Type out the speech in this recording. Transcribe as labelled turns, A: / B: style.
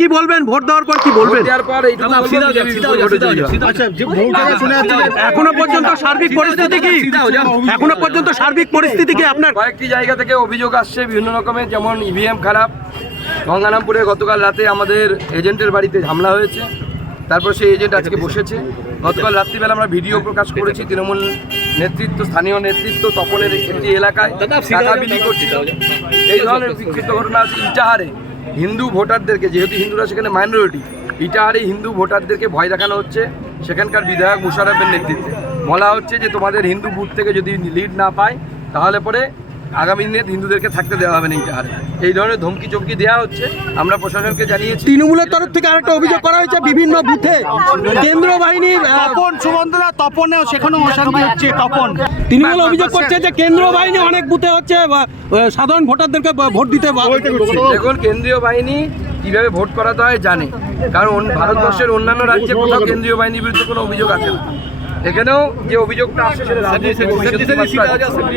A: কি বলবেন? ভোট দেওয়ার পর কি বলবেন।
B: আচ্ছা
A: এখনও পর্যন্ত সার্বিক পরিস্থিতি কি? এখনও পর্যন্ত সার্বিক পরিস্থিতি কি আপনার?
C: কয়েকটি জায়গা থেকে অভিযোগ আসছে বিভিন্ন রকমের যেমন ইভিএম খারাপ। গঙ্গারামপুরে গতকাল রাতে আমাদের এজেন্টের বাড়িতে হামলা হয়েছে। তারপর সেই এজেন্ট আজকে বসেছে। গতকাল রাত্রিবেলা আমরা ভিডিও প্রকাশ করেছি তৃণমূল নেতৃত্ব স্থানীয় নেতৃত্ব তপনের একটি এলাকায়। টাকা বিলি করছিল। এই ধরনের বিক্ষিপ্ত ঘটনা আছে ইটাহারে হিন্দু ভোটারদেরকে, যেহেতু হিন্দুরা সেখানে মাইনরিটি এটা ইটাহারে হিন্দু ভোটারদেরকে ভয় দেখানো হচ্ছে সেখানকার বিধায়ক মুশারফের নেতৃত্বে। বলা হচ্ছে যে তোমাদের হিন্দু বুথ থেকে যদি লিড না পায়, তাহলে পরে আগামী দিনে হিন্দুদেরকে থাকতে দেওয়া হবে না ইটাহারে এই ধরনের ধমকি চমকি দেওয়া হচ্ছে আমরা প্রশাসনকে জানিয়েছি
A: তৃণমূলের তরফ থেকে আরেকটা অভিযোগ করা হয়েছে বিভিন্ন বুথে কেন্দ্র বাহিনীর
B: তপন সুমন্তরা তপনেও সেখানেও অশান্তি হচ্ছে তপন
A: তৃণমূল অভিযোগ করছে যে কেন্দ্র বাহিনী অনেক বুথে হচ্ছে সাধারণ ভোটারদেরকে ভোট দিতে
C: দেখুন কেন্দ্রীয় বাহিনী কীভাবে ভোট করাতে হয় জানে কারণ ভারতবর্ষের অন্যান্য রাজ্যে কোথাও কেন্দ্রীয় বাহিনীর বিরুদ্ধে কোনো অভিযোগ আছে না এখানেও যে অভিযোগটা আসছে সেটা